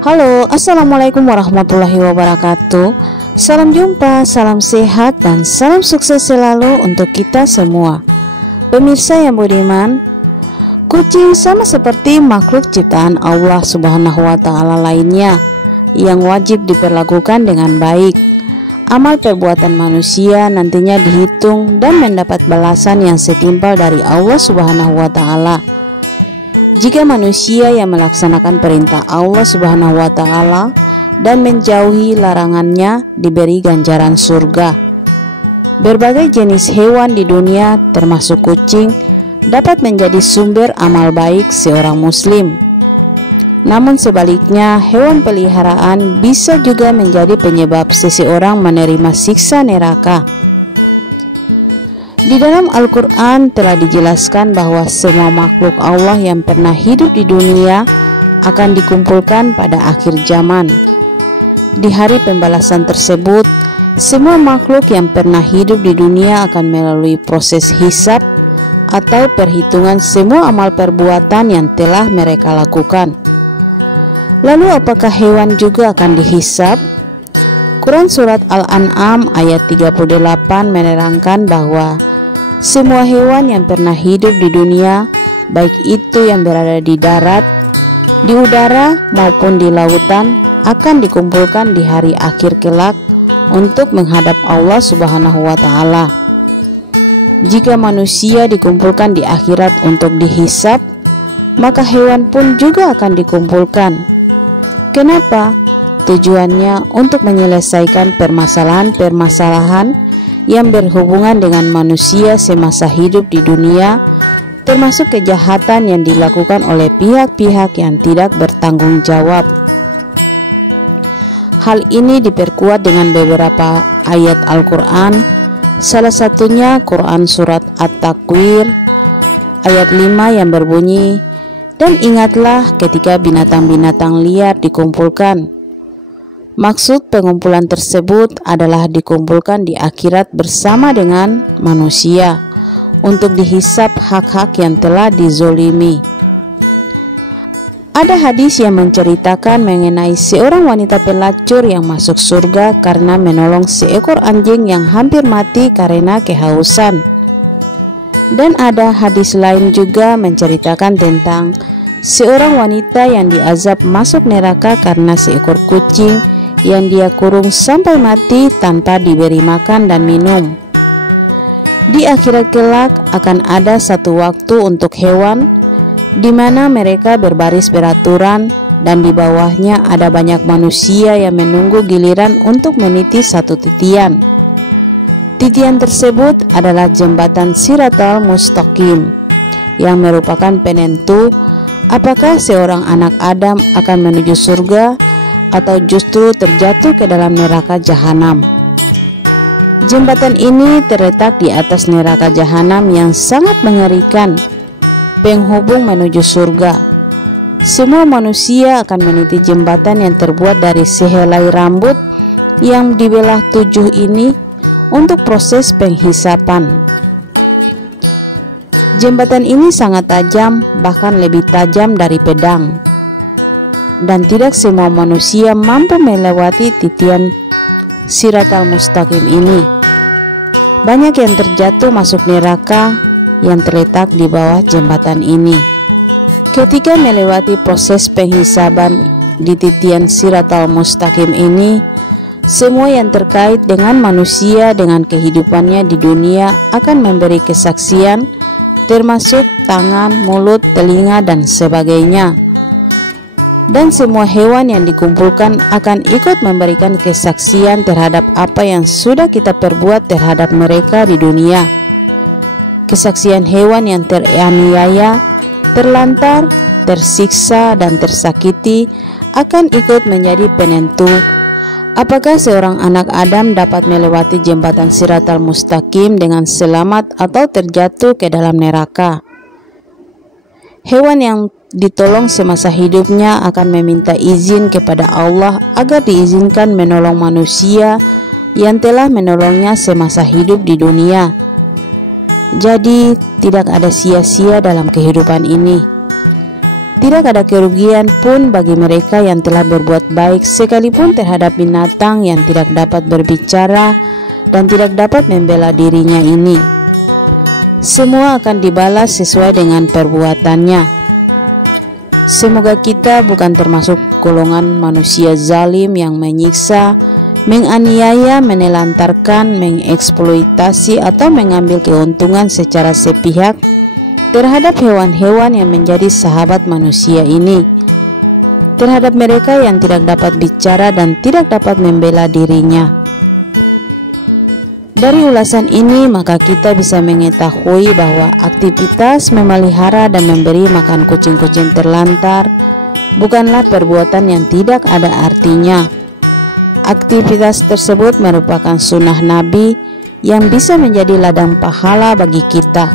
Halo, assalamualaikum warahmatullahi wabarakatuh. Salam jumpa, salam sehat, dan salam sukses selalu untuk kita semua. Pemirsa yang budiman, kucing sama seperti makhluk ciptaan Allah Subhanahu wa Ta'ala lainnya yang wajib diperlakukan dengan baik. Amal perbuatan manusia nantinya dihitung dan mendapat balasan yang setimpal dari Allah Subhanahu wa Ta'ala. Jika manusia yang melaksanakan perintah Allah Subhanahu wa Ta'ala dan menjauhi larangannya diberi ganjaran surga. Berbagai jenis hewan di dunia termasuk kucing dapat menjadi sumber amal baik seorang muslim. Namun sebaliknya, hewan peliharaan bisa juga menjadi penyebab seseorang menerima siksa neraka. Di dalam Al-Quran telah dijelaskan bahwa semua makhluk Allah yang pernah hidup di dunia akan dikumpulkan pada akhir zaman. Di hari pembalasan tersebut, semua makhluk yang pernah hidup di dunia akan melalui proses hisab atau perhitungan semua amal perbuatan yang telah mereka lakukan. Lalu apakah hewan juga akan dihisab? Quran Surat Al-An'am ayat 38 menerangkan bahwa semua hewan yang pernah hidup di dunia, baik itu yang berada di darat, di udara maupun di lautan, akan dikumpulkan di hari akhir kelak untuk menghadap Allah Subhanahu wa Ta'ala. Jika manusia dikumpulkan di akhirat untuk dihisab, maka hewan pun juga akan dikumpulkan. Kenapa? Tujuannya untuk menyelesaikan permasalahan-permasalahan yang berhubungan dengan manusia semasa hidup di dunia, termasuk kejahatan yang dilakukan oleh pihak-pihak yang tidak bertanggung jawab. Hal ini diperkuat dengan beberapa ayat Al-Quran, salah satunya Quran Surat At-Takwir ayat 5 yang berbunyi, "Dan ingatlah ketika binatang-binatang liar dikumpulkan." Maksud pengumpulan tersebut adalah dikumpulkan di akhirat bersama dengan manusia untuk dihisab hak-hak yang telah dizolimi. Ada hadis yang menceritakan mengenai seorang wanita pelacur yang masuk surga karena menolong seekor anjing yang hampir mati karena kehausan. Dan ada hadis lain juga menceritakan tentang seorang wanita yang diazab masuk neraka karena seekor kucing yang dia kurung sampai mati tanpa diberi makan dan minum. Di akhirat kelak akan ada satu waktu untuk hewan di mana mereka berbaris beraturan dan di bawahnya ada banyak manusia yang menunggu giliran untuk meniti satu titian. Titian tersebut adalah jembatan Siratal Mustaqim yang merupakan penentu apakah seorang anak Adam akan menuju surga atau justru terjatuh ke dalam neraka jahanam. Jembatan ini terletak di atas neraka jahanam yang sangat mengerikan, penghubung menuju surga. Semua manusia akan meniti jembatan yang terbuat dari sehelai rambut yang dibelah 7 ini untuk proses penghisapan. Jembatan ini sangat tajam, bahkan lebih tajam dari pedang. Dan tidak semua manusia mampu melewati titian Siratal Mustaqim ini. Banyak yang terjatuh masuk neraka yang terletak di bawah jembatan ini. Ketika melewati proses penghisaban di titian Siratal Mustaqim ini, semua yang terkait dengan manusia dengan kehidupannya di dunia akan memberi kesaksian, termasuk tangan, mulut, telinga, dan sebagainya. Dan semua hewan yang dikumpulkan akan ikut memberikan kesaksian terhadap apa yang sudah kita perbuat terhadap mereka di dunia. Kesaksian hewan yang teraniaya, terlantar, tersiksa, dan tersakiti akan ikut menjadi penentu apakah seorang anak Adam dapat melewati jembatan Siratal Mustaqim dengan selamat atau terjatuh ke dalam neraka. Hewan yang ditolong semasa hidupnya akan meminta izin kepada Allah agar diizinkan menolong manusia yang telah menolongnya semasa hidup di dunia. Jadi tidak ada sia-sia dalam kehidupan ini. Tidak ada kerugian pun bagi mereka yang telah berbuat baik sekalipun terhadap binatang yang tidak dapat berbicara dan tidak dapat membela dirinya ini. Semua akan dibalas sesuai dengan perbuatannya. Semoga kita bukan termasuk golongan manusia zalim yang menyiksa, menganiaya, menelantarkan, mengeksploitasi atau mengambil keuntungan secara sepihak terhadap hewan-hewan yang menjadi sahabat manusia ini, terhadap mereka yang tidak dapat bicara dan tidak dapat membela dirinya. Dari ulasan ini maka kita bisa mengetahui bahwa aktivitas memelihara dan memberi makan kucing-kucing terlantar bukanlah perbuatan yang tidak ada artinya. Aktivitas tersebut merupakan sunnah Nabi yang bisa menjadi ladang pahala bagi kita.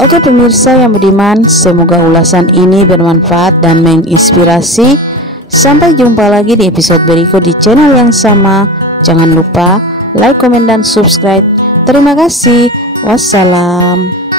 Oke pemirsa yang budiman, semoga ulasan ini bermanfaat dan menginspirasi. Sampai jumpa lagi di episode berikut di channel yang sama. Jangan lupa like, komen, dan subscribe. Terima kasih. Wassalam.